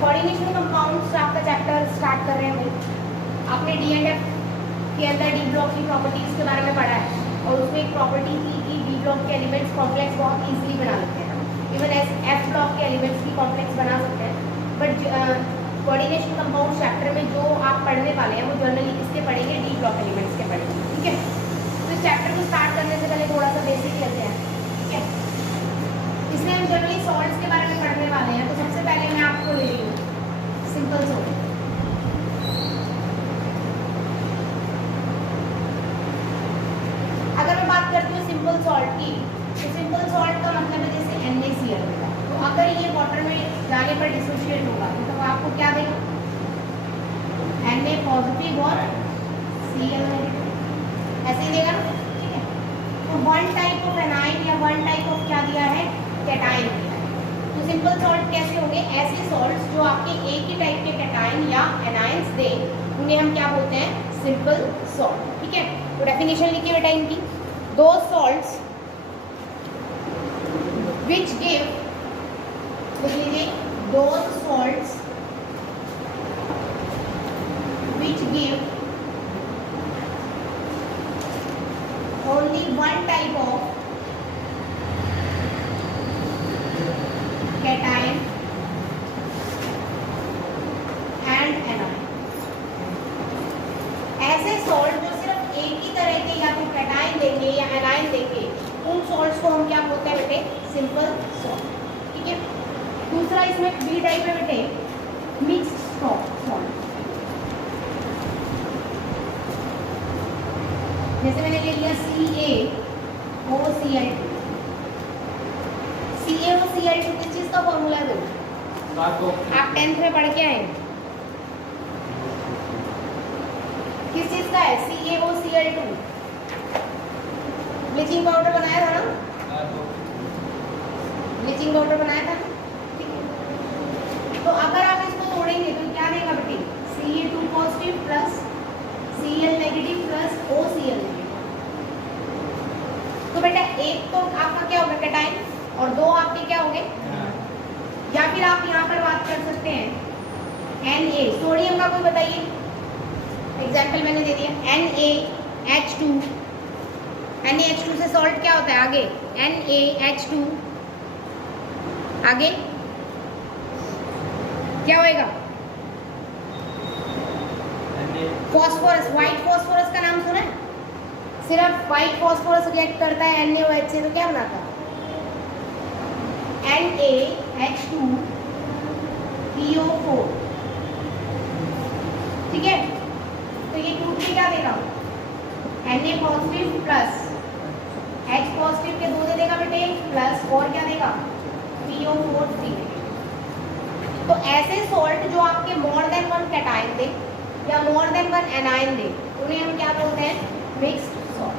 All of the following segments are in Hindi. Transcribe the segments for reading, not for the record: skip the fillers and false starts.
कोऑर्डिनेशन कंपाउंड्स आपका चैप्टर स्टार्ट कर रहे हैं भाई। आपने डी&एफ के अंदर डी ब्लॉक की प्रॉपर्टीज के बारे में पढ़ा है और उसमें एक प्रॉपर्टी थी कि डी ब्लॉक के एलिमेंट्स कॉम्प्लेक्स बहुत इजीली बना लेते हैं, इवन एफ ब्लॉक के एलिमेंट्स भी कॉम्प्लेक्स बना सकते हैं। बट कोऑर्डिनेशन कंपाउंड चैप्टर में जो आप पढ़ने वाले हैं वो जनरली किसके पढ़ेंगे, डी ब्लॉक एलिमेंट्स के पढ़ेंगे। ठीक है, तो इस चैप्टर को स्टार्ट करने से पहले थोड़ा सा बेसिक लेते हैं। ठीक है, इसमें हम जनरली सॉल्ट्स के बारे में पढ़ने वाले हैं। तो सबसे पहले मैं आपको ले रही हूँ सिंपल सॉल्ट। अगर मैं बात करती हूँ सिंपल सॉल्ट की, तो सिंपल सॉल्ट का मतलब है जैसे NaCl होगा, तो अगर ये वाटर में जाने पर डिसोशिएट होगा तो आपको क्या देगा, Na पॉजिटिव और Cl नेगेटिव, ऐसे ही देगा ना। ठीक है, तो वन टाइप ऑफ एनाइन या वन टाइप ऑफ क्या दिया है, कैटाइन दिया है। तो सिंपल सॉल्ट कैसे होंगे, ऐसे सॉल्ट्स जो आपके एक ही टाइप के कैटाइन या एनाइंस दे उन्हें हम क्या बोलते हैं, सिंपल सॉल्ट। ठीक है, तो डेफिनेशन लिखिए बेटा इनकी, दो सॉल्ट्स विच गिव, लिख लीजिए, दो salts which give only one type of cation and A9. ऐसे सॉल्ट जो सिर्फ एक ही तरह के या तो कैटाइन देंगे या एनाइन देंगे, उन सॉल्ट्स को हम क्या बोलते हैं बेटे, सिंपल सॉल्ट। ठीक है, दूसरा इसमें बी टाइप है बेटे, मिक्स्ड सॉल्ट। जैसे मैंने ले लिया CaOCl2। CaOCl2 किस चीज का फॉर्मूला है दो, आप 10th में पढ़ के आए, किस चीज का है, CaOCl2, ब्लीचिंग पाउडर बनाया था ना, ब्लीचिंग पाउडर बनाया था। ठीक है, तो अगर आप इसको तोड़ेंगे तो क्या देगा बेटे, Ca2 positive plus Cl negative plus OCl negative. तो बेटा एक तो आपका क्या होगा, कैटाइन, और दो आपके क्या होंगे, या फिर आप यहाँ पर बात कर सकते हैं Na, सोडियम का कोई बताइए एग्जाम्पल मैंने दे दिया, NaH2। NaH2 से सॉल्ट क्या होता है आगे, NaH2, आगे क्या होएगा, फॉस्फोरस, व्हाइट फॉस्फोरस का नाम सुना है, सिर्फ व्हाइट फॉस्फोरस रिएक्ट करता है NaOH से तो क्या बनाता है, NaH2PO4। ठीक है, तो ये टूट के क्या देगा, Na positive plus H positive के दो दे देगा बेटे, प्लस और क्या देगा, PO4 3। तो ऐसे सॉल्ट जो आपके मोर देन वन कैटाइन दे या मोर देन वन एनाइन दे, उन्हें हम क्या बोलते हैं, मिक्स्ड सॉल्ट।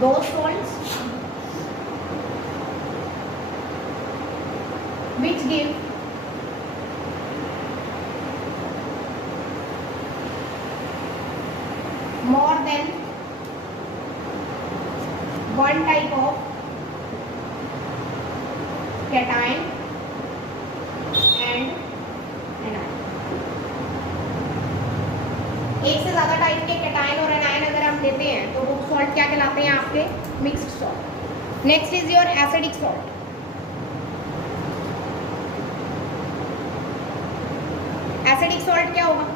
दो salts which give more than one type of cation and anion। एक से ज्यादा टाइप के कैटाइन और एनायन अगर हम लेते हैं तो वो सॉल्ट क्या कहलाते हैं आपके, mixed salt. Next is your acidic salt. Acidic salt क्या होगा,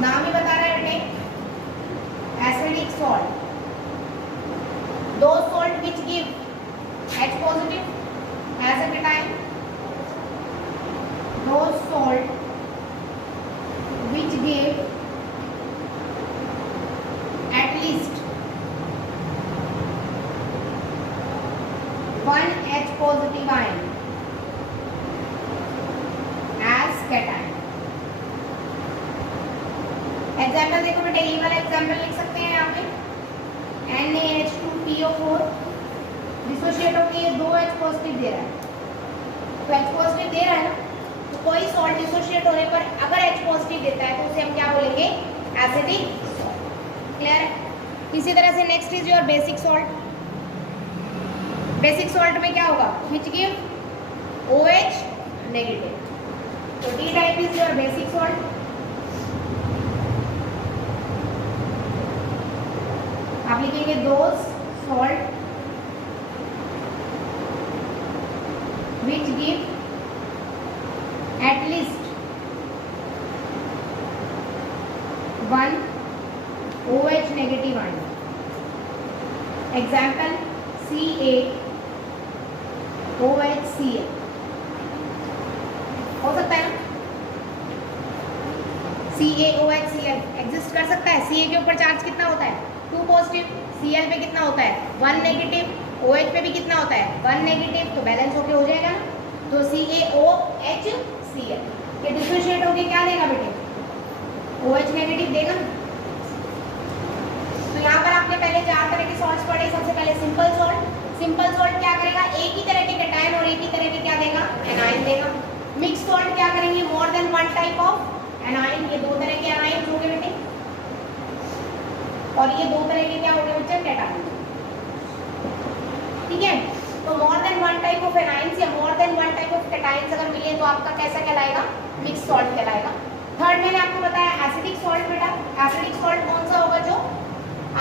नाम ही बता रहा है बेटे, एसिडिक सॉल्ट, दो salt which give H positive as a cation, दो salt which give at least one H positive ion as cation। Example देखो बेटे, ये वाला एग्जाम्पल लिख सकते हैं यहाँ पे, NaH2PO4 डिसोशिएट होकर ये दो H पॉजिटिव दे रहा है, तो H पॉजिटिव दे रहा है ना, तो कोई सॉल्ट डिसोशिएट होने पर अगर H पॉजिटिव देता है तो उसे हम क्या बोलेंगे, एसिडिक सॉल्ट। क्लियर है। इसी तरह से next is your basic salt. Basic salt में क्या होगा, विच गिव OH नेगेटिव। तो D type is your basic salt. आप लिखेंगे those salt which give at least one OH negative ion. Example CaOHCl हो सकता है ना, CaOHCl एग्जिस्ट कर सकता है। Ca के ऊपर चार्ज कितना होता है 2 पॉजिटिव, Cl पे कितना होता है 1 नेगेटिव, OH पे भी कितना होता है 1 नेगेटिव, तो बैलेंस होके हो जाएगा ना। तो CaOHCl ये डिसोशिएट होके क्या देगा बेटे OH नेगेटिव देगा ना। तो यहाँ पर आपने पहले 4 तरह के सॉल्ट्स पढ़े। सबसे पहले सिंपल सॉल्ट। सिंपल सॉल्ट क्या करेगा, एक ही तरह के कैटायन और एक ही तरह के क्या देगा एनायन देगा। मिक्स सॉल्ट क्या करेंगे, मोर than one type of anion, ये 2 तरह के एनायन हो गए बेटे, और ये 2 तरह के क्या हो गए बच्चे कैटायन। ठीक है, तो more than one type of anions या more than one type of cations अगर मिले तो आपका कैसा कहलाएगा मिक्स सॉल्ट कहलाएगा। थर्ड मैंने आपको बताया एसिडिक सॉल्ट। बेटा एसिडिक सॉल्ट कौन सा होगा जो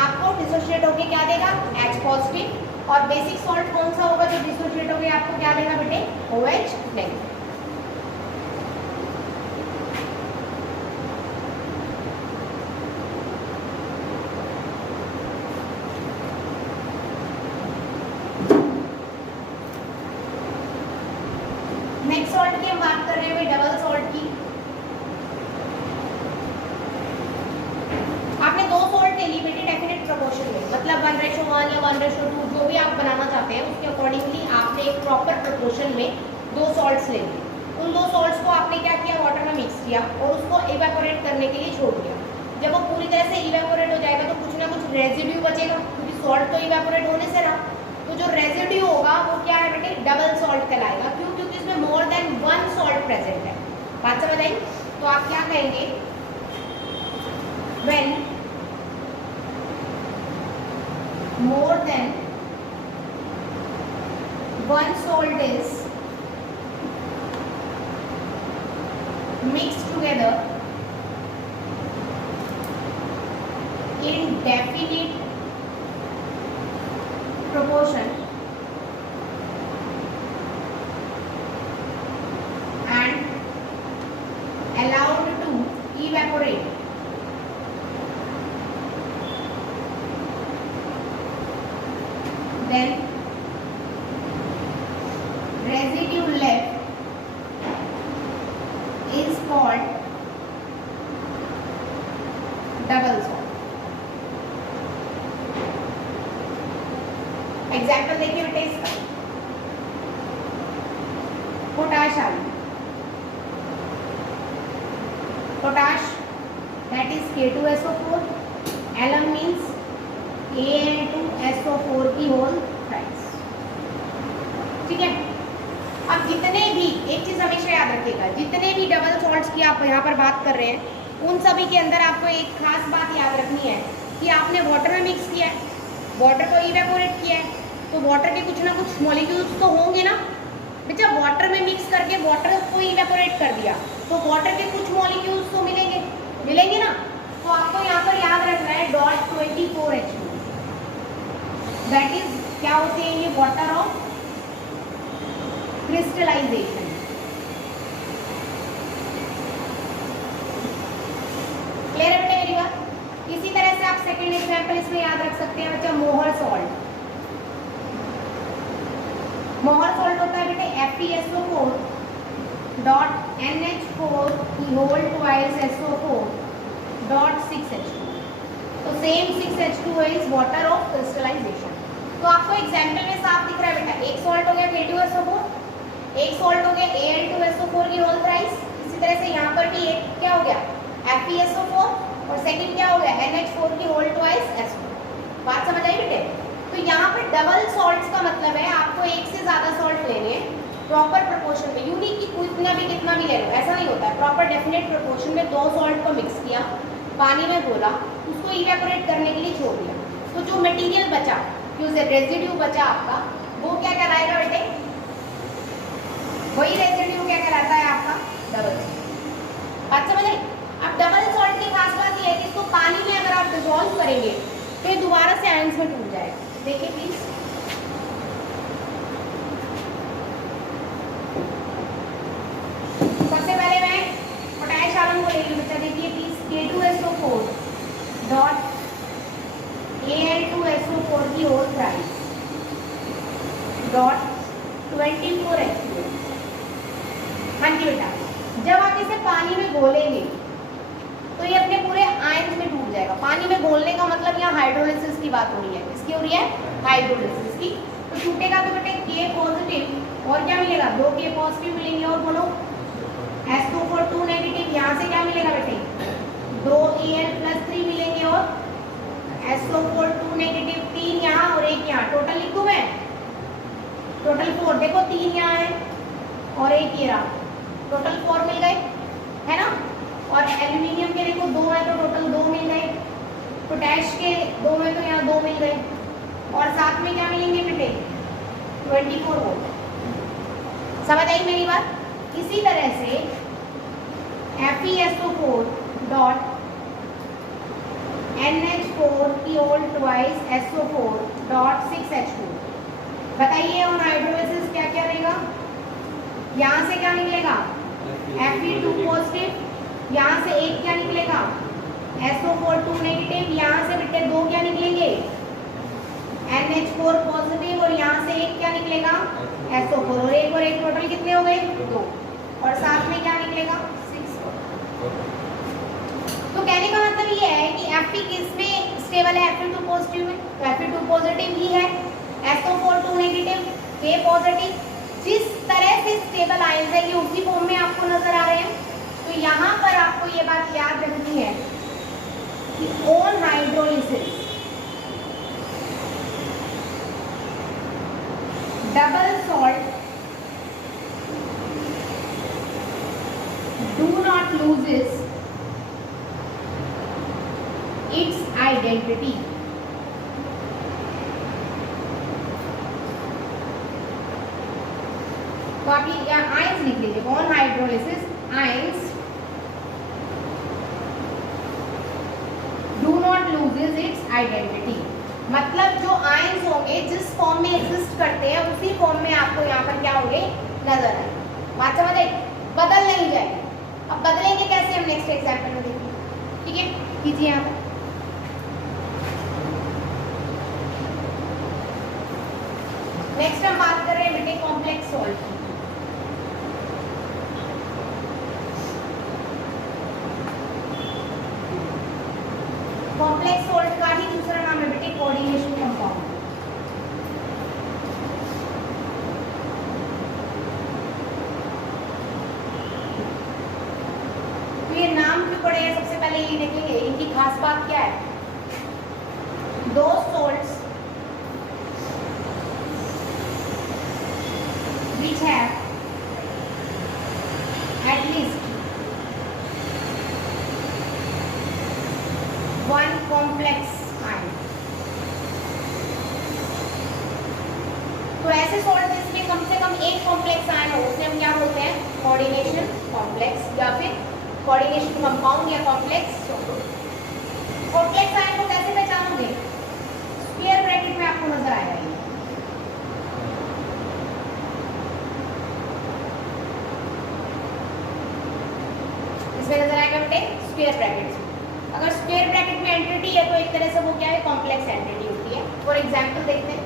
आपको डिसोशिएट होके क्या देगा H पॉजिटिव, और बेसिक सॉल्ट कौन सा होगा जो डिसोशिएट होके आपको क्या देगा बेटे OH नेगेटिव। नेक्स्ट सॉल्ट की हम बात कर रहे हैं डबल सॉल्ट की। आपने 2 सॉल्ट ले ली बेटे डेफिनेट प्रोपोर्शन में, मतलब 1:1 या 1:2 जो भी आप बनाना चाहते हैं उसके अकॉर्डिंगली आपने एक प्रॉपर प्रोपोर्शन में 2 सॉल्ट्स ले लिए। उन 2 सॉल्ट्स को आपने क्या किया वाटर में मिक्स किया और उसको इवेपोरेट करने के लिए छोड़ दिया। जब वो पूरी तरह से इवेपोरेट हो जाएगा तो कुछ ना कुछ रेजिड्यू बचेगा, क्योंकि सॉल्ट तो इवेपोरेट होने से रहा। तो जो रेजिड्यू होगा वो क्या है बेटे डबल सॉल्ट कहलाएगा। क्यों, क्योंकि इसमें मोर देन वन सॉल्ट प्रेजेंट है। बात समझ आई? तो आप क्या कहेंगे when more than one salt is mixed together in definite proportion and allowed to evaporate, then residue left is called double salt. Example देखिए बेटे इसका, पोटाश आ गई, potash that is K2SO4, alum means Al2SO4 की होल थ्राइस। ठीक है, अब जितने भी एक चीज हमेशा याद रखिएगा, जितने भी डबल सॉल्ट्स की आप यहाँ पर बात कर रहे हैं उन सभी के अंदर आपको एक खास बात याद रखनी है कि आपने वाटर में मिक्स किया है, वाटर को इवेपोरेट किया है, तो वाटर के कुछ ना कुछ मॉलिक्यूल्स तो होंगे ना बेटा। वाटर में मिक्स करके वाटर को इवेपोरेट कर दिया तो वाटर के कुछ मॉलिक्यूल्स तो मिलेंगे ना। तो आपको यहाँ पर याद रखना है .24H2, दैट इज क्या होते हैं ये वाटर ऑफ क्रिस्टलाइजेशन। क्लियर है बेटा मेरी बात? इसी तरह से आप सेकंड एग्जांपल इसमें याद रख सकते हैं बच्चा, मोहर सॉल्ट। मोहर सॉल्ट होता है बेटे FeSO4 डॉट NH4 की whole twice SO4 dot 6H2। तो same 6H2 is water of crystallization. तो आपको एग्जांपल में साफ दिख रहा है बेटा, एक सॉल्ट हो गया K2SO4, एक सॉल्ट हो गया Al2SO4 की होल थ्राइस। इसी तरह से यहाँ पर भी एक क्या हो गया FeSO4 और सेकंड क्या हो गया NH4 की होल ट्वाइस SO4। बात समझ आई बेटे? तो यहाँ पे डबल सॉल्ट्स का मतलब है आपको एक से ज्यादा सॉल्ट लेने हैं प्रॉपर प्रोपोर्शन में। यूनिक की कितना भी ले लो, ऐसा नहीं होता है। प्रॉपर डेफिनेट प्रोपोर्शन में 2 सॉल्ट को मिक्स किया, पानी में घोला, उसको इवेपोरेट करने के लिए छोड़ दिया। तो जो मटेरियल बचा, जो रेजिड्यू बचा आपका, वो क्या कहलाएगा बेटे वही रेसिड्यू क्या कहलाता है आपका? Double salt. बात समझ आई? अब डबल सॉल्ट की खास बात ये है कि इसको पानी में अगर आप डिसॉल्व करेंगे तो ये दोबारा से आयंस में टूट जाएगा। देखिए प्लीज, सबसे पहले मैं पोटैश आयन को ले लूँ बच्चा। देखिए प्लीज, K2SO4 डॉट Al2SO4 की होल प्राइस डॉट 24 H2O। हाँ जी बेटा, जब आप इसे पानी में घोलेंगे तो ये अपने पूरे आयंस में टूट जाएगा। पानी में घोलने का मतलब यहाँ हाइड्रोलिसिस की बात हो रही है। किसकी हो रही है? हाइड्रोलिसिस की। तो टूटेगा तो बेटे K पॉजिटिव और क्या मिलेगा? 2 K पॉजिटिव मिलेंगे और बोलो SO4 2 नेगेटिव। यहाँ से क्या मिलेगा बेटे? 2 Al+3 मिलेंगे और SO4 2 नेगेटिव 3 यहाँ और 1 यहाँ। टोटल लिखूँ मैं? टोटल 4। देखो 3 यहाँ है और 1 ये रहा, टोटल 4 मिल गए, है ना। और एल्यूमिनियम के देखो 2 है तो टोटल 2 मिल गए। पोटैश के 2 है तो यहाँ 2 मिल गए और साथ में क्या मिलेंगे बेटे? 24 वोल्ट। समझ आई मेरी बात? इसी तरह से FeSO4 डॉट NH4 की whole twice SO4 dot 6H2। बताइए और हाइड्रोलिसिस क्या क्या रहेगा? यहाँ से क्या निकलेगा? Fe2 पॉजिटिव, यहाँ से 1 क्या निकलेगा? SO4 2 नेगेटिव, यहाँ से बेटे 2 क्या निकलेंगे? NH4 पॉजिटिव और यहाँ से 1 क्या निकलेगा? SO4 और 1 टोटल कितने हो गए? 2 और साथ में क्या निकलेगा? 6। तो कहने का मतलब ये है कि Fe किस में स्टेबल है? Fe2 पॉजिटिव में। तो Fe2 पॉजिटिव ही है, SO4 2 नेगेटिव, K पॉजिटिव। जिस तरह से स्टेबल आयंस है ये उसी फॉर्म में आपको नजर आ रहे हैं। तो यहाँ पर आपको ये बात याद रखनी है कि on hydrolysis double salt do not loses it's identity. तो आप ये आयंस लिख लीजिए। On hydrolysis ions do not loses it's identity. मतलब जो आयंस होंगे जिस फॉर्म में एग्जिस्ट करते हैं उसी फॉर्म में आपको यहाँ पर क्या होंगे? नजर आए। बात समझ आई? बदल नहीं जाए। अब बदलेंगे कैसे हम नेक्स्ट एग्जाम्पल में देखेंगे। ठीक है, कीजिए यहाँ पर। नेक्स्ट हम बात कर रहे हैं बेटे कॉम्प्लेक्स सॉल्ट की। कॉम्प्लेक्स सॉल्ट का ही दूसरा नाम है बेटे कोऑर्डिनेशन कंपाउंड। तो ये नाम क्यों पड़े हैं? सबसे पहले ये देखेंगे इनकी खास बात क्या है। दो salts which have at least one complex ion। तो ऐसे सॉल्ट जिसमें कम से कम एक कॉम्प्लेक्स आयन हो उसे हम क्या बोलते हैं? कोऑर्डिनेशन कॉम्प्लेक्स या फिर कोऑर्डिनेशन कंपाउंड या कॉम्प्लेक्स सॉल्ट। कॉम्प्लेक्स आयन को कैसे पहचानोगे? स्क्वायर ब्रैकेट में आपको नजर आएगा ये। इसमें नजर आएगा बेटे स्क्वायर ब्रैकेट। अगर स्क्वायर ब्रैकेट में एंटिटी है तो एक तरह से वो क्या है? कॉम्प्लेक्स एंटिटी होती है। फॉर एग्जांपल देखते हैं।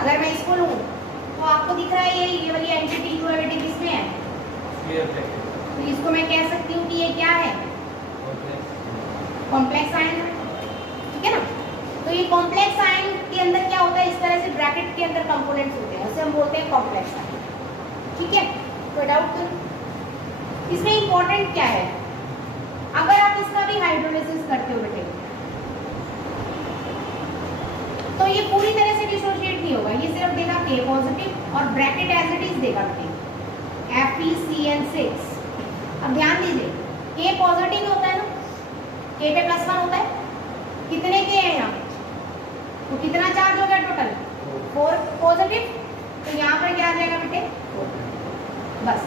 अगर मैं इसको लूं तो आपको दिख रहा है ये वाली एंटिटी जो है बेटे किसमें है? Square bracket. तो इसको मैं कह सकती हूँ कि ये क्या है? कॉम्प्लेक्स आयन है। ठीक है ना। तो ये कॉम्प्लेक्स आयन के अंदर क्या होता है? इस तरह से ब्रैकेट के अंदर कंपोनेंट्स होते हैं, उसे हम बोलते हैं कॉम्प्लेक्स आयन। ठीक है, कोई डाउट तो नहीं? इसमें इंपॉर्टेंट क्या है? अगर आप इसका भी हाइड्रोलिसिस करते हो बेटे तो ये पूरी तरह से डिसोशिएट नहीं होगा। ये सिर्फ देगा K पॉजिटिव और ब्रैकेट एज इट इज देगा बेटे FeCN6। अब ध्यान K पे +1 होता है, कितने K हैं यहाँ, तो कितना चार्ज हो गया टोटल 4 पॉजिटिव, तो यहाँ पर क्या आ जाएगा बेटे बस।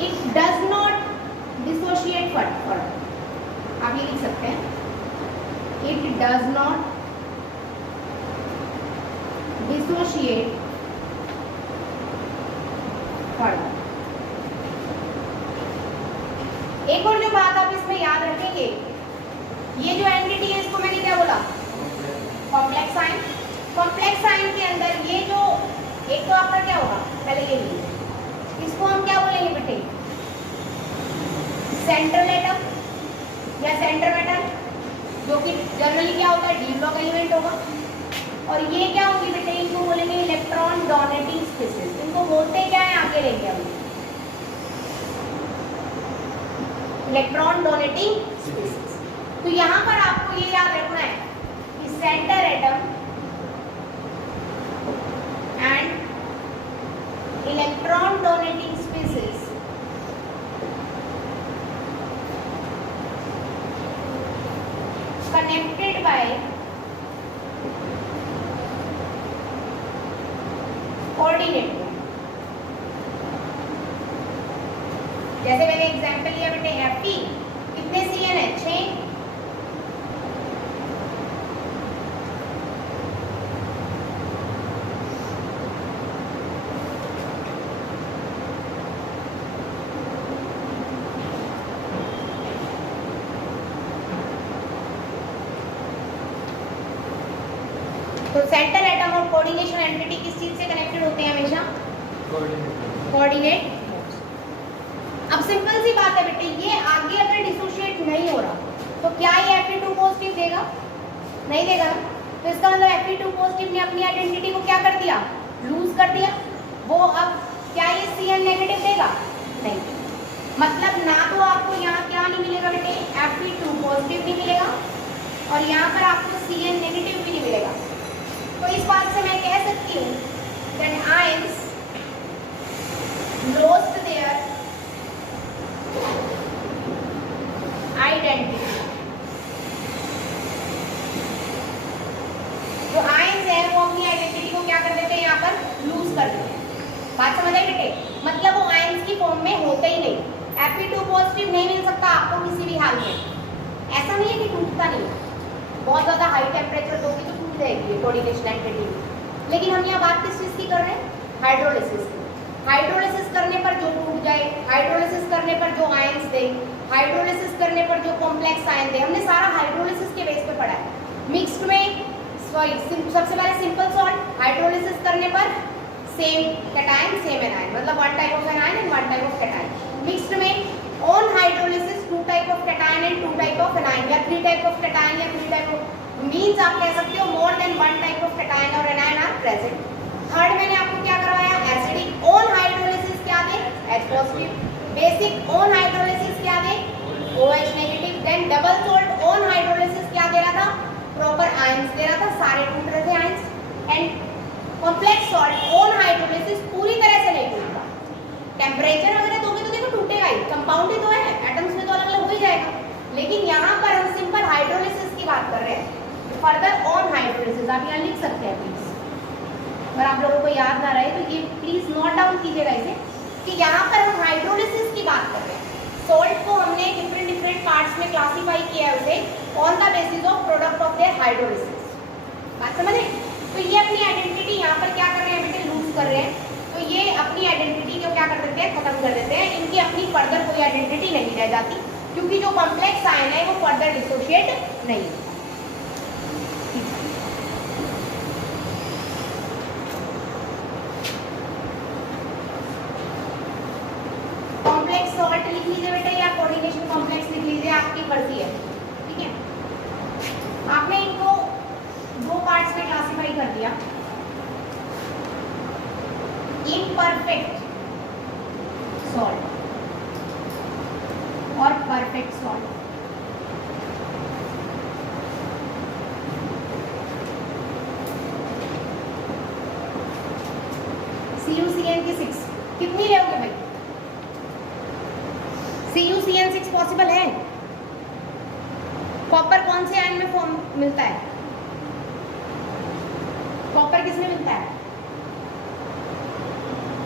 It does not dissociate further, आप ये लिख सकते हैं, it does not dissociate further. एक और जो बात आप इसमें याद रखेंगे, ये जो एंटिटी है इसको मैंने क्या बोला, कॉम्प्लेक्स आयन। कॉम्प्लेक्स आयन के अंदर ये जो एक तो आपका क्या होगा, पहले ये लीजिए, इसको हम क्या बोलेंगे बेटे, सेंट्रल एटम या सेंटर मेटल, जो कि जनरली क्या होता है डी ब्लॉक एलिमेंट होगा। और ये क्या होगी बेटे, इनको बोलेंगे इलेक्ट्रॉन डोनेटिंग स्पीसीज। इनको बोलते क्या है, आगे लेंगे हम, इलेक्ट्रॉन डोनेटिंग स्पीसीज। तो यहाँ पर आपको ये याद रखना है कि centre atom and electron donating species connected by coordinate। जैसे मैंने एग्जांपल लिया बेटे Fe, कितने Cn है 6, तो सेंटर एटम और कोऑर्डिनेशन एंटिटी किस चीज से कनेक्टेड होते हैं हमेशा, कोऑर्डिनेट। अब सिंपल सी बात है बेटे, ये आगे अगर डिसोशिएट नहीं हो रहा तो क्या ये Fe2 पॉजिटिव देगा, नहीं देगा ना। तो इसका मतलब Fe2 पॉजिटिव ने अपनी आइडेंटिटी को क्या कर दिया, लूज कर दिया। वो अब क्या ये Cn नेगेटिव देगा, नहीं। मतलब ना तो आपको यहाँ क्या नहीं मिलेगा बेटे, Fe2 पॉजिटिव नहीं मिलेगा, और यहाँ पर आपको Cn नेगेटिव भी नहीं मिलेगा। तो इस बात से मैं कह सकती हूँ that ions lost their identity। जो ions है वो अपनी आइडेंटिटी को क्या कर देते हैं, यहाँ पर लूज कर देते हैं। बात समझ आई बेटे, मतलब वो ions की फॉर्म में होते ही नहीं। Fe2 पॉजिटिव नहीं मिल सकता आपको किसी भी हाल में, ऐसा नहीं है कि टूटता नहीं है, बहुत ज्यादा हाई टेम्परेचर होगी तो टूट जाएगी कोऑर्डिनेशन एंटिटी। लेकिन हम यहाँ बात किस चीज की कर रहे हैं, हाइड्रोलिसिस की। हाइड्रोलिसिस करने पर जो टूट जाए, हाइड्रोलिसिस करने पर जो आयंस दे, हाइड्रोलिसिस करने पर जो कॉम्प्लेक्स आयन दे, हमने सारा हाइड्रोलिसिस के बेस पे पढ़ा है। मिक्स्ड में सबसे पहले सिंपल सॉल्ट, हाइड्रोलिसिस करने पर सेम कैटायन सेम एनायन, मतलब one type of anion and one type of cation. Mixed में on hydrolysis two type of cation and two type of anion, या थ्री टाइप ऑफ कैटायन या थ्री टाइप ऑफ, मीन्स आप कह सकते हो more than one type of cation और एनायन आर प्रेजेंट। थर्ड मैंने आपको क्या करवाया, एसिडिक ऑन हाइड्रोलिसिस क्या दे, H positive. Basic on hydrolysis क्या दे, OH negative. Then double salt on hydrolysis क्या दे रहा था, प्रॉपर आयंस दे रहा था, सारे टूट रहे थे ions. And complex salt on hydrolysis पूरी तरह से नहीं टूटता, टेम्परेचर वगैरह दोगे तो देखो टूटेगा ही, कंपाउंड ही तो है, एटम्स में तो अलग अलग हो ही जाएगा। लेकिन यहाँ पर हम सिंपल हाइड्रोलिसिस की बात कर रहे हैं। फर्दर ऑन हाइड्रोलिसिस आप यहाँ लिख सकते हैं प्लीज, अगर आप लोगों को याद ना रहे तो ये प्लीज नोट डाउन कीजिएगा इसे, कि यहाँ पर हम हाइड्रोलिसिस की बात कर रहे हैं। सॉल्ट को हमने डिफरेंट पार्ट्स में क्लासीफाई किया है उसे on the basis of product of their hydrolysis. बात समझ रहे? तो ये अपनी आइडेंटिटी यहाँ पर क्या कर रहे हैं बेटे, लूज कर रहे हैं। तो ये अपनी आइडेंटिटी को क्या कर देते हैं, खत्म कर देते हैं। इनकी अपनी फर्दर कोई आइडेंटिटी नहीं रह जाती, क्योंकि जो कॉम्प्लेक्स आयन है वो फर्दर डिसोशिएट नहीं है। कॉम्प्लेक्स सॉल्ट लिख लीजिए बेटे, या कोऑर्डिनेशन कॉम्प्लेक्स लिख लीजिए, आपकी मर्जी है, ठीक है। आपने इनको दो पार्ट्स में क्लासिफाई कर दिया, इम्परफेक्ट सॉल्ट और परफेक्ट सॉल्ट। CuCN की 6 कितनी लोगे भाई, CuCN 6 पॉसिबल है? कॉपर कौन से आयन में फॉर्म मिलता है? कॉपर किस में मिलता है?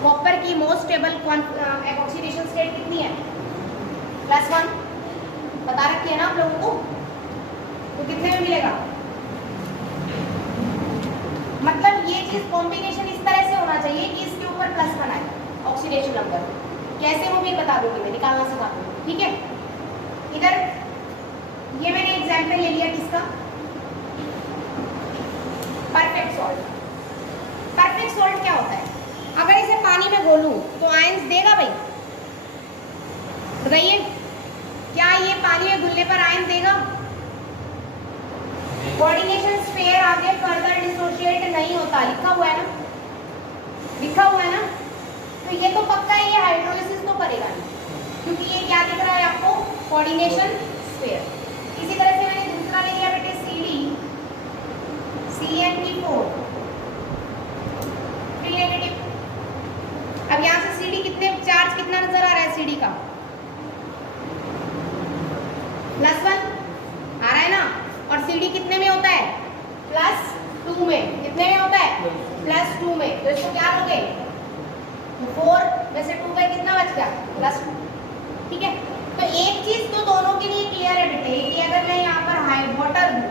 कॉपर की मोस्ट स्टेबल ऑक्सीडेशन स्टेट कितनी है? +1 बता रखी है ना आप लोगों को, तो कितने में मिलेगा? मतलब ये चीज कॉम्बिनेशन इस तरह से होना चाहिए कि इसके ऊपर प्लस बनाए ऑक्सीडेशन नंबर। कैसे वो भी बता दूंगी मैं, निकालना सिखा दूंगी, ठीक है। इधर ये मैंने एग्जाम्पल ले लिया किसका? Perfect salt. परफेक्ट सॉल्ट क्या होता है? अगर इसे पानी में घोलूं तो आयंस देगा भाई? बताइए, क्या ये पानी में घुलने पर आयन देगा? कोऑर्डिनेशन स्फीयर आगे फर्दर डिसोशिएट नहीं होता, लिखा हुआ है ना, लिखा हुआ है ना। तो ये तो पक्का है, ये हाइड्रोलिसिस तो करेगा नहीं, क्योंकि ये क्या दिख रहा है आपको? Coordination sphere. इसी तरह से मैंने दूसरा ले लिया बेटे CnP4 3 नेगेटिव। अब यहाँ से CD कितने चार्ज कितना नजर आ रहा है? CD का +1 आ रहा है ना, और CD कितने में होता है? +2 में। कितने में होता है? +2 में। तो इसको क्या लोगे? 4 में से 2 गए, कितना बच गया? +2, ठीक है। तो एक चीज तो दोनों के लिए क्लियर है बेटे कि अगर मैं यहाँ पर वाटर दूं,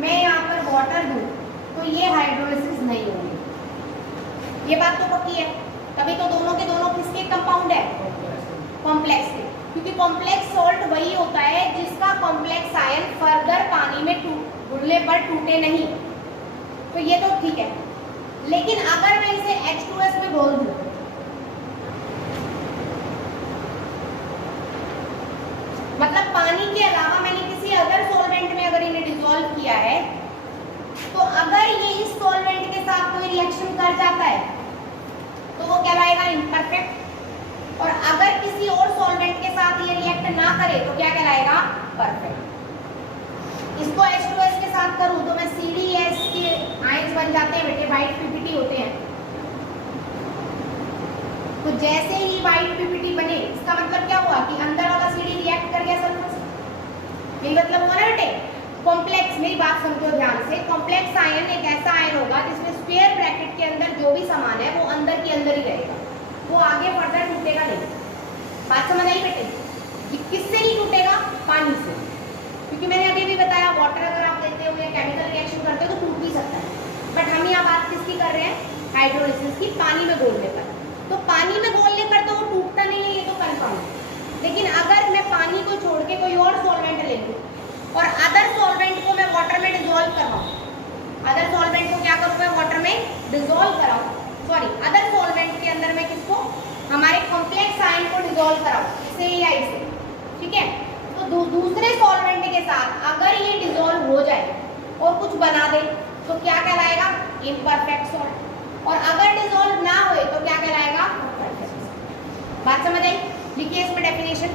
मैं यहाँ पर वाटर दूं, तो ये हाइड्रोलिसिस नहीं होगी, ये बात तो पक्की है। तभी तो दोनों के दोनों किसके कंपाउंड है? कॉम्प्लेक्स के, क्योंकि कॉम्प्लेक्स सॉल्ट वही होता है जिसका कॉम्प्लेक्स आयन फर्दर पानी में घुलने पर टूटे नहीं। तो ये तो ठीक है, लेकिन अगर मैं इसे H2S में घोल दूं, मतलब पानी के अलावा मैंने किसी अदर सॉल्वेंट में अगर इन्हें डिसॉल्व किया है, तो अगर ये इस सॉल्वेंट के साथ कोई रिएक्शन कर जाता है तो वो कहलाएगा इम्परफेक्ट, और अगर किसी और सॉल्वेंट के साथ ये रिएक्ट ना करे तो क्या कहलाएगा? परफेक्ट। इसको H2S के साथ करूं तो मैं CdS के आयंस बन जाते हैं बेटे, व्हाइट PPT होते हैं। तो जैसे ही व्हाइट PPT बने, इसका मतलब क्या हुआ कि अंदर वाला CD रिएक्ट कर गया सल्फर से। यही मतलब हुआ ना बेटे। कॉम्प्लेक्स, मेरी बात समझो ध्यान से, कॉम्प्लेक्स आयन एक ऐसा आयन होगा जिसमें स्क्वायर ब्रैकेट के अंदर जो भी सामान है वो अंदर के अंदर ही रहेगा, वो आगे फर्दर टूटेगा नहीं। बात समझ आई बेटे? ये किससे नहीं टूटेगा? पानी से, क्योंकि मैंने अभी भी बताया वाटर अगर आप देते हो या केमिकल रिएक्शन करते हो तो टूट भी सकता है। बट हम यहाँ बात किसकी कर रहे हैं? हाइड्रोलिसिस की, पानी में घोलने पर। तो पानी में घोलने पर तो वो टूटता नहीं है, ये तो कंफर्म है। लेकिन अगर मैं पानी को छोड़ के कोई और सॉल्वेंट ले लूँ और अदर सॉल्वेंट को मैं वाटर में डिसॉल्व करवाऊँ, अदर सॉल्वेंट को क्या करूँ मैं? वाटर में डिसॉल्व कराऊँ, सॉरी अदर सॉल्वेंट के अंदर मैं किसको? हमारे कॉम्प्लेक्स आयन को डिसॉल्व कराऊँ, इसे या इसे, ठीक है। तो दूसरे सॉल्वेंट के साथ अगर ये डिसॉल्व हो जाए और कुछ बना दे तो क्या कहलाएगा? Imperfect salt. और अगर डिसॉल्व ना होए तो क्या कहलाएगा? परफेक्ट। बात समझ आई? लिखिए इसमें डेफिनेशन,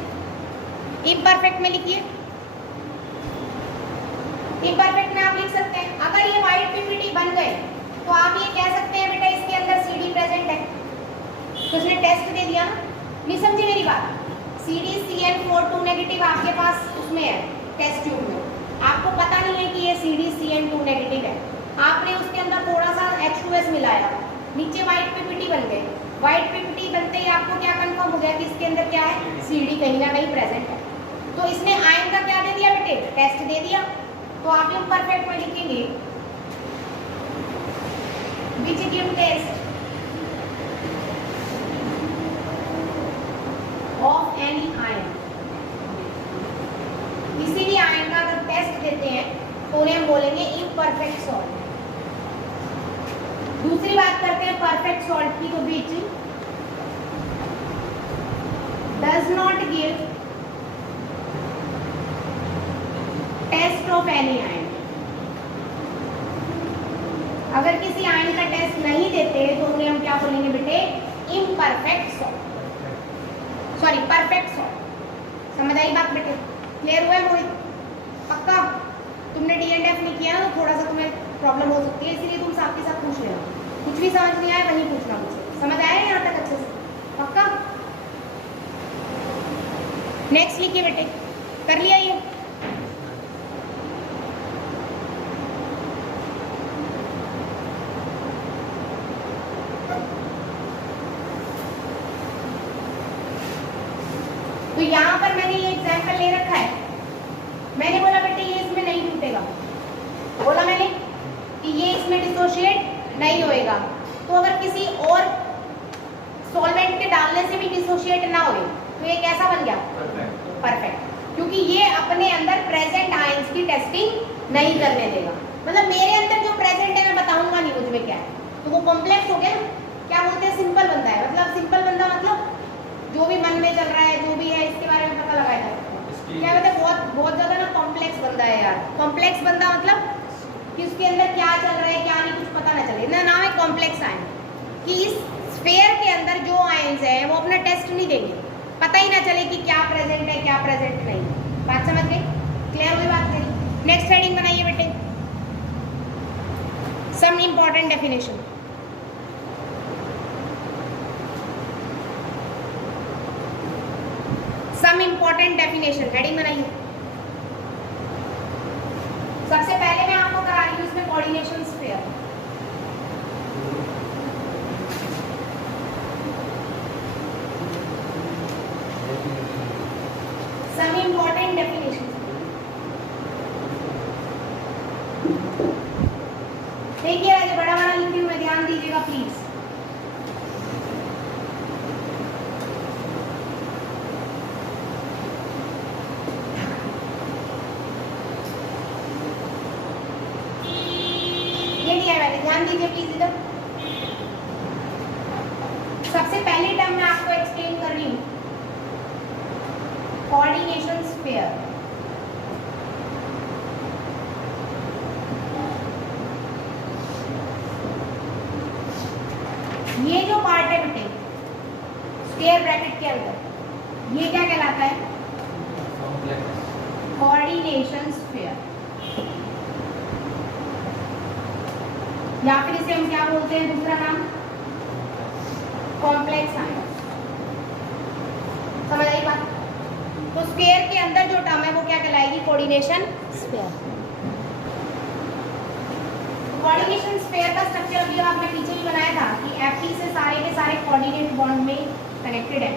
इम्परफेक्ट में लिखिए। इम्परफेक्ट में आप लिख सकते हैं, अगर ये व्हाइट PPT बन गए तो आप ये कह सकते हैं बेटा इसके अंदर CD प्रेजेंट है। तो उसने टेस्ट दे दिया ना, नहीं समझी मेरी बात? CdCN4 2 नेगेटिव आपके पास उसमें है टेस्ट ट्यूब में, आपको पता नहीं है कि ये CdCN2 नेगेटिव है, आपने उसके अंदर थोड़ा सा H2S मिलाया, नीचे व्हाइट PPT बन गए। व्हाइट PPT बनते ही आपको क्या कंफर्म हो गया कि इसके अंदर क्या है? CD कहीं ना कहीं प्रेजेंट है। तो इसने आयन का क्या दे दिया बेटे? टेस्ट दे दिया। तो आप इम्परफेक्ट में लिखेंगे which give test of any ion. किसी भी आयन का अगर टेस्ट देते हैं तो उन्हें हम बोलेंगे इम्परफेक्ट सॉल्ट। दूसरी बात करते हैं परफेक्ट सॉल्ट की, तो which does not give test of any ion. अगर किसी आयन का टेस्ट नहीं देते तो उन्हें हम क्या बोलेंगे बेटे? Imperfect salt, sorry perfect salt. समझ आई बात बेटे? क्लियर हुआ है मोहित? पक्का? तुमने D&F नहीं किया ना तो थोड़ा सा तुम्हें प्रॉब्लम हो सकती है, इसलिए तुम साथ के साथ पूछ लेना, कुछ भी समझ नहीं आया वहीं पूछना मुझसे। समझ आया यहाँ तक अच्छे से? पक्का? नेक्स्ट लिखिए बेटे, कर लिया ये? तो यहाँ पर मैंने ये एग्जाम्पल ले रखा है, मैंने बोला बेटे ये इसमें नहीं टूटेगा, बोला मैंने कि ये इसमें डिसोशिएट नहीं होएगा। तो अगर किसी और सॉल्वेंट के डालने से भी डिसोशिएट ना हो तो ये कैसा बन गया? परफेक्ट, क्योंकि ये अपने अंदर प्रेजेंट आयंस की टेस्टिंग नहीं करने देगा। मतलब मेरे अंदर जो प्रेजेंट है मैं बताऊंगा नहीं मुझमें क्या है, तो वो कॉम्प्लेक्स हो गया। क्या बोलते हैं? सिंपल बंदा है। मतलब सिंपल बंदा मतलब जो भी मन में चल रहा है, जो भी है, इसके बारे में पता लगाया जाए। क्या मतलब बहुत ज्यादा ना कॉम्प्लेक्स बंदा है यार। कॉम्प्लेक्स बंदा मतलब कि उसके अंदर क्या चल रहा है क्या नहीं कुछ पता ना चले, ना नाम है कॉम्प्लेक्स आयन। कि इस स्फीयर के अंदर जो आयंस है वो अपना टेस्ट नहीं देंगे, पता ही ना चले कि क्या प्रेजेंट है क्या प्रेजेंट नहीं। बात समझ गई? क्लियर हुई बात मेरी? नेक्स्ट हेडिंग बनाइए बेटे, some important definition. Some important definition heading बनाइए। सबसे पहले मैं आपको करा रही हूँ इसमें coordination sphere. Some important definition. देखिए जो बड़ा बड़ा लिखी हूँ मैं, ध्यान दीजिएगा प्लीज। ये नहीं है मैंने, ध्यान दीजिए प्लीज इधर। सबसे पहली टर्म मैं आपको एक्सप्लेन कर रही हूँ, कोऑर्डिनेशन स्फीयर। ये जो पार्ट है बेटे स्क्वायर ब्रैकेट के अंदर, ये क्या कहलाता है? कोऑर्डिनेशन स्फीयर, या फिर इसे हम क्या बोलते हैं दूसरा नाम? Complex ion. समझ आई बात? तो स्फीयर के अंदर जो टर्म है वो क्या कहलाएगी? Coordination sphere. कोऑर्डिनेशन स्फीयर का स्ट्रक्चर अभी आपने पीछे भी बनाया था कि Fe से सारे के सारे कोऑर्डिनेट बॉन्ड में कनेक्टेड है।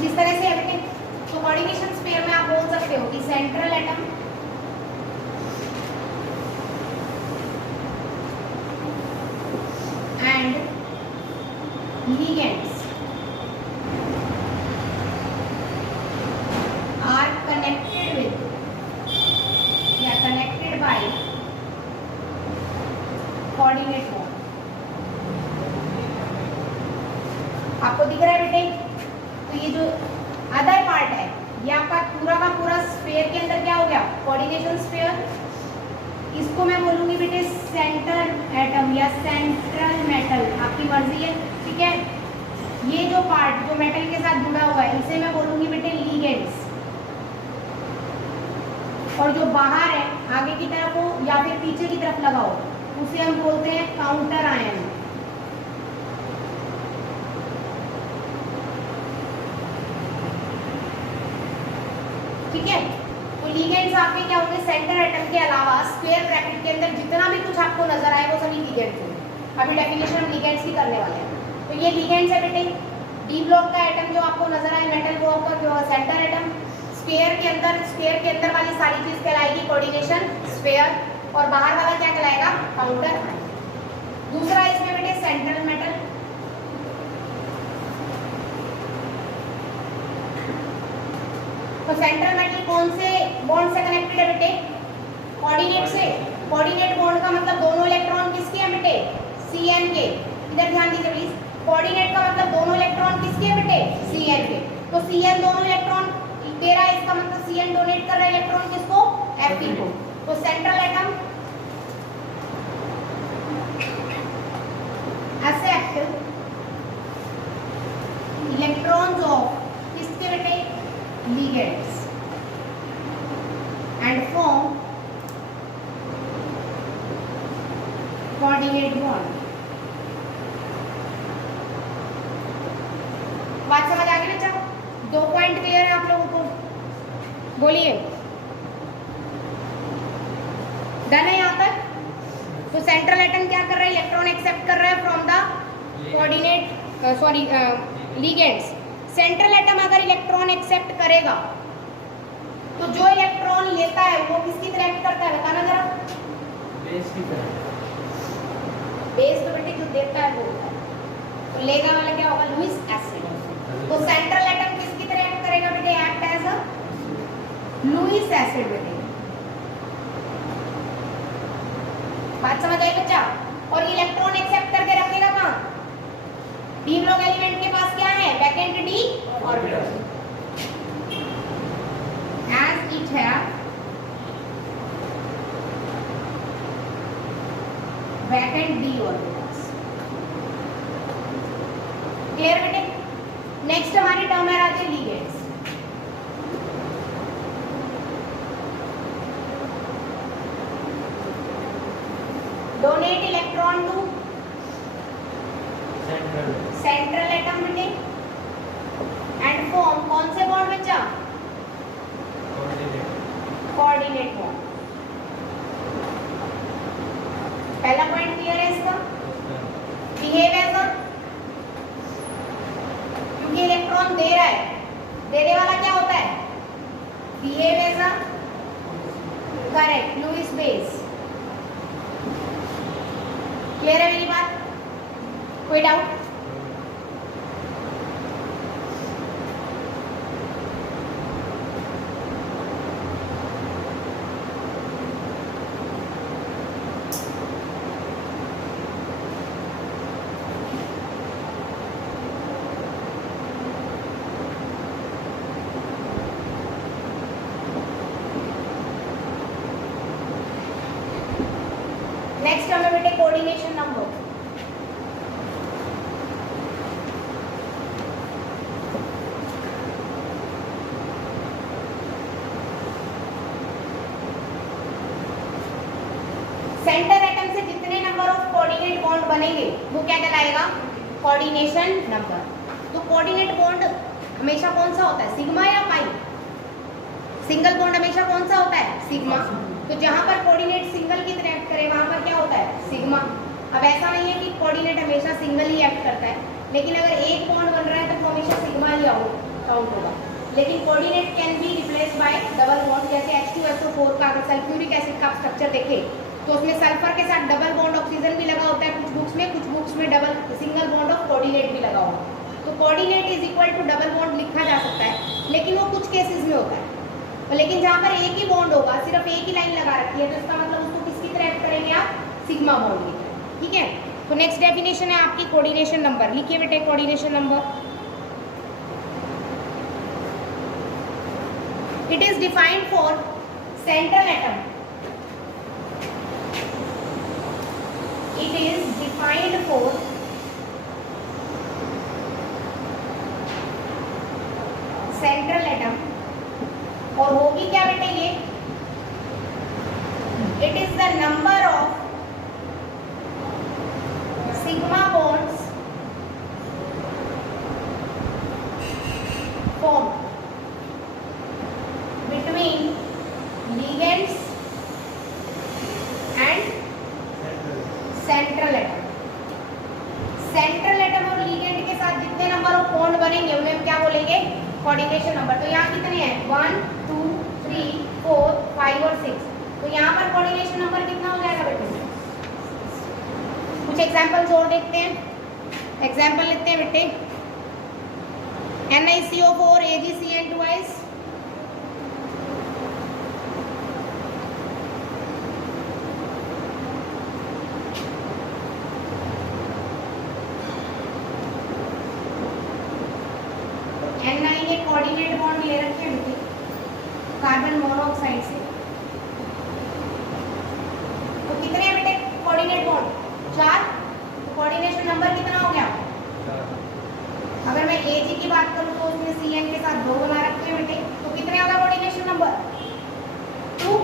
जिस तरह से बेटे, तो कोऑर्डिनेशन स्फीयर में आप बोल सकते हो कि central atom and ligands are connected with या connected by coordinate bond। आपको दिख रहा है बेटे? तो ये जो अदर पार्ट है ये आपका पूरा का पूरा स्फीयर के अंदर क्या हो गया? Coordination sphere. इसको मैं बोलूंगी बेटे सेंटर एटम या सेंट्रल मेटल, आपकी मर्जी है, ठीक है। ये जो पार्ट जो मेटल के साथ जुड़ा हुआ है इसे मैं बोलूंगी बेटे लिगेंड्स। और जो बाहर है आगे की तरफ हो या फिर पीछे की तरफ लगा हो उसे हम बोलते हैं काउंटर आयन। ठीक है, तो लिगेंड्स आपके क्या होंगे? सेंटर एटम के अलावा स्क्वायर ब्रैकेट के अंदर जितना भी कुछ आपको नजर आए वो सभी लिगेंड्स हैं। अभी डेफिनेशन हम लिगेंड्स की करने वाले हैं। तो ये लिगेंड्स है बेटे। डी ब्लॉक का एटम जो आपको नजर आए मेटल वो आपका सेंटर एटम। स्क्वायर के अंदर वाली सारी चीज कहलाएगी कोऑर्डिनेशन स्फीयर, और बाहर वाला क्या कहलाएगा? काउंटर। दूसरा इसमें बेटे सेंट्रल मेटल। तो सेंट्रल मेटल कौन से बॉन्ड से कनेक्टेड है बेटे? कोऑर्डिनेट से। कोऑर्डिनेट बॉन्ड का मतलब दोनों इलेक्ट्रॉन किसके हैं बेटे? Cn के। इधर ध्यान दीजिए प्लीज। कोऑर्डिनेट का मतलब दोनों इलेक्ट्रॉन किसके हैं बेटे? Cn के। तो Cn दोनों इलेक्ट्रॉन दे रहा है, इसका मतलब Cn डोनेट कर रहा है इलेक्ट्रॉन किसको? Fe को। तो central atom accept electrons of किसके बेटे? ligands and form coordinate bond। बात समझ आ गई बच्चा? 2 पॉइंट क्लियर है आप लोगों को? बोलिए, डन है यहाँ तक? तो सेंट्रल एटम क्या कर रहा है? इलेक्ट्रॉन एक्सेप्ट कर रहा है from the coordinate ligands. Central atom अगर इलेक्ट्रॉन एक्सेप्ट करेगा तो जो इलेक्ट्रॉन लेता है वो किसकी तरह एक्ट करता है? बताना जरा। बेस की तरह। बेस तो बेटे जो देता है वो होता है, तो लेगा वाला क्या होगा? Lewis acid. तो सेंट्रल एटम किसकी तरह एक्ट करेगा बेटे? Act as a Lewis acid बेटे। बात समझ आई बच्चा? और इलेक्ट्रॉन एक्सेप्ट करके रखेगा कहाँ? डी ब्लॉक एलिमेंट के पास क्या है? Vacant d orbital. As it have vacant d orbitals. Clear बेटे? नेक्स्ट हमारी टर्म है आती है ligands. Donate electron to central atom बेटे एंड फॉर्म कौन से बॉन्ड बच्चा? Coordinate bond. पहला पॉइंट क्लियर है इसका? बिहेव एज अ, क्योंकि इलेक्ट्रॉन दे रहा है, देने वाला क्या होता है? Behave as a, correct, Lewis base. Clear है मेरी बात? कोई डाउट? नेक्स्ट हमें बेटे कोऑर्डिनेशन नंबर। सेंटर एटम से जितने नंबर ऑफ कोऑर्डिनेट बॉन्ड बनेंगे वो क्या कहलाएगा? Coordination number. तो कोऑर्डिनेट बॉन्ड हमेशा कौन सा होता है? सिग्मा या पाई? सिंगल बॉन्ड हमेशा कौन सा होता है? सिग्मा। तो जहां पर कोऑर्डिनेट सिंगल की तरह एक्ट करे वहां पर क्या होता है? सिग्मा। अब ऐसा नहीं है कि कोऑर्डिनेट हमेशा सिंगल ही एक्ट करता है, लेकिन अगर एक बॉन्ड बन रहा है तो वो हमेशा सिग्मा ही काउंट होगा। लेकिन coordinate can be replace by double bond. जैसे H2SO4 का अगर सल्फ्यूरिक एसिड का स्ट्रक्चर देखें तो उसमें सल्फर के साथ डबल बॉन्ड ऑक्सीजन भी लगा होता है कुछ बुक्स में double single bond of coordinate भी लगा होगा। तो coordinate is equal to double bond लिखा जा सकता है, लेकिन वो कुछ केसेस में होता है। लेकिन जहाँ पर एक ही बॉन्ड होगा, सिर्फ एक ही लाइन लगा रखी है, तो इसका मतलब उसको किसकी तरह एक्ट करेंगे आप? सिग्मा बॉन्ड की तरह। ठीक है? तो नेक्स्ट डेफिनेशन है आपकी कोऑर्डिनेशन नंबर। लिखिए बेटे coordination number. It is defined for central atom. It is defined for central atom, और होगी क्या बेटे ये? It is the number of sigma bonds form between ligands and central atom. Central atom और लिगेंड के साथ जितने नंबर ऑफ बॉन्ड बनेंगे उन्हें हम क्या बोलेंगे? Coordination number. तो यहाँ कितने हैं? 1 2 3 4 5 और 6। तो यहाँ पर कोऑर्डिनेशन नंबर कितना हो जाएगा बेटे? कुछ एग्जांपल्स और देखते हैं। एग्जांपल लेते हैं बेटे। NiCO4 AgCN2S, Ni ने कोऑर्डिनेट बॉन्ड ले रखे हैं बेटे कार्बन मोनोऑक्साइड से। तो कितने हैं बेटे कोऑर्डिनेट बॉन्ड? 4। तो कोऑर्डिनेशन नंबर कितना हो गया? अगर मैं Ag की बात करूं तो उसने Cn के साथ 2 बना रखे हैं बेटे, तो कितने होगा कोऑर्डिनेशन नंबर? 2।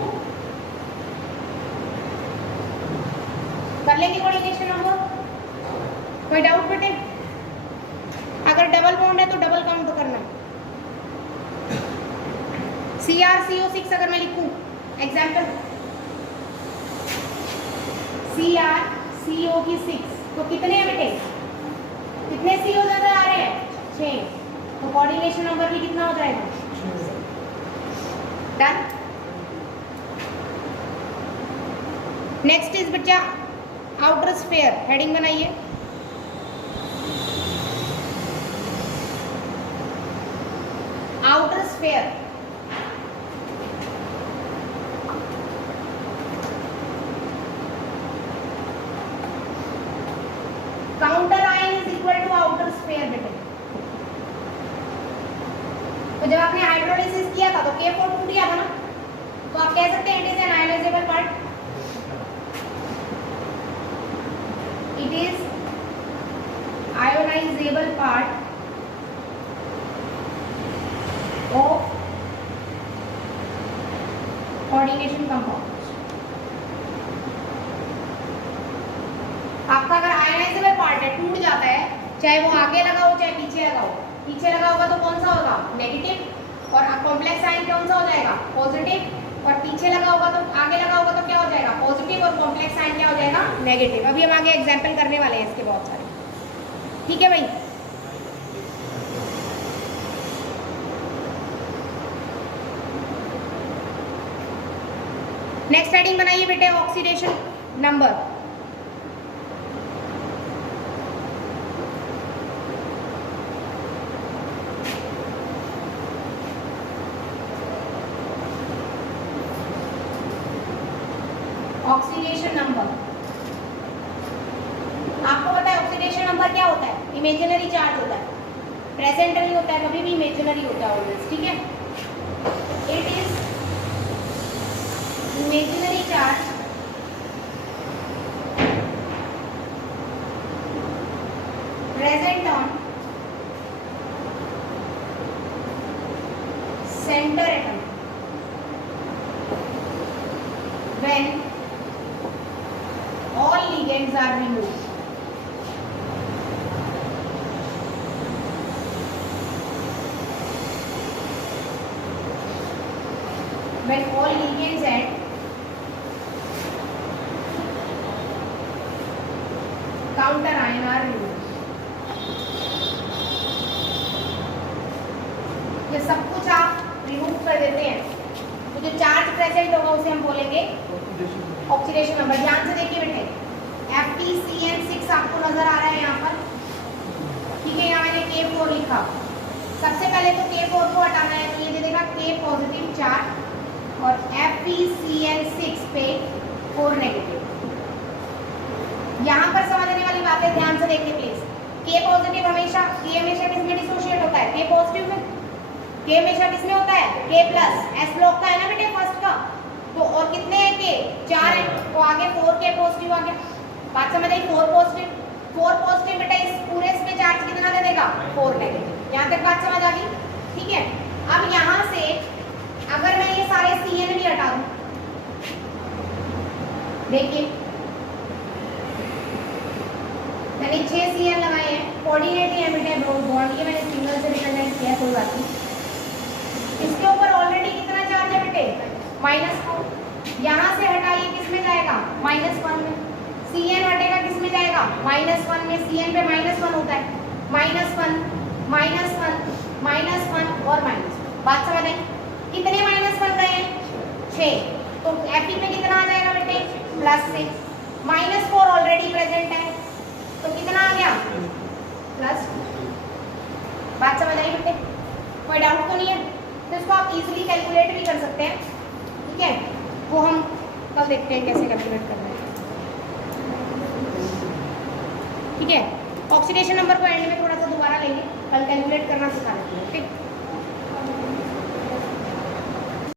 कर लेंगे कोऑर्डिनेशन नंबर? कोई डाउट बेटे? अगर डबल बॉन्ड है तो डबल काउंट करना। CrCO6 अगर मैं लिखूं एग्जाम्पल, CrCO6 तो कितने हैं बेटे, कितने CO नजर आ रहे हैं, 6, तो कोऑर्डिनेशन नंबर भी कितना हो जाएगा, डन। नेक्स्ट इज बच्चा आउटर स्फीयर, हेडिंग बनाइए। Outer sphere, counter ion is equal to outer sphere बेटे। तो जब आपने हाइड्रोलिसिस किया था तो K4 टूट गया था ना, तो आप कह सकते हैं it is an ionizable part, it is ionizable part of coordination compound। आपका अगर आयनाइजेबल पार्ट है, टूट जाता है, चाहे वो आगे लगा हो चाहे पीछे लगा हो, पीछे लगा होगा तो कौन सा होगा, नेगेटिव, और कॉम्प्लेक्स आयन कौन सा हो जाएगा, पॉजिटिव, और पीछे लगा होगा तो आगे लगा होगा तो क्या हो जाएगा, पॉजिटिव, और कॉम्प्लेक्स साइन क्या हो जाएगा, नेगेटिव। अभी हम आगे एग्जांपल करने वाले हैं इसके बहुत सारे, ठीक है भाई। नेक्स्ट हेडिंग बनाइए बेटे, ऑक्सीडेशन नंबर। ऑक्सीडेशन नंबर, आपको पता है ऑक्सीडेशन नंबर क्या होता है, इमेजिनरी चार्ज होता है, प्रेजेंट नहीं होता है, कभी भी इमेजिनरी होता है ऑलवेज, ठीक है। It is imaginary charge present on centre atom when all ligands are removed। When all ligands and counter ion are removed। ये सब कुछ आप रिमूव कर देते हैं तो जो चार्ज प्रेजेंट होगा उसे हम बोलेंगे ऑक्सीडेशन नंबर। ध्यान से देखिए बेटे, FeCN6 आपको नजर आ रहा है यहाँ पर, ठीक है। यहाँ मैंने K4 लिखा, सबसे पहले तो K4 को हटाना है, तो ये दे देगा K पॉजिटिव चार्ज और FeCN6 पे 4 नेगेटिव। यहाँ पर समझने वाली बात है, ध्यान से देखिए प्लीज। K पॉजिटिव हमेशा, K हमेशा किसमें डिसोशिएट होता है, K पॉजिटिव में। K हमेशा किसमें होता है, K प्लस, S ब्लॉक का है ना बेटे फर्स्ट का, तो और कितने हैं K, 4 है, तो आगे 4K पॉजिटिव आ गया। बात समझ आई, 4 पॉजिटिव बेटा इस पूरे इसमें चार्ज कितना दे देगा, 4 नेगेटिव। यहाँ तक बात समझ आ गई, ठीक है। अब यहाँ से अगर मैं ये सारे CN भी हटा दूं, देखिए मैंने 6 CN लगाए हैं, कोऑर्डिनेट ही है बेटे बॉन्ड, ये मैंने सिंगल से रिप्रेजेंट किया, कोई बात नहीं। इसके ऊपर ऑलरेडी कितना चार्ज है बेटे, -4। यहाँ से हटाइए, किस में जाएगा, -1 में। CN हटेगा, किस में जाएगा, -1 में। CN पे -1 होता है, -1 और -1। बात समझ आई, कितने -1 गए हैं, 6, तो Fe पे कितना आ जाएगा बेटे, +6। -4 ऑलरेडी प्रेजेंट है, तो कितना आ गया, +2। बात समझ आई बेटे, कोई डाउट तो नहीं है। तो इसको आप इजीली कैलकुलेट भी कर सकते हैं, ठीक है। वो हम कल देखते हैं कैसे कैलकुलेट करना है, ठीक है। ऑक्सीडेशन नंबर को एंड में थोड़ा सा दोबारा लेंगे, कल कैलकुलेट करना सिखा देते हैं, ठीक।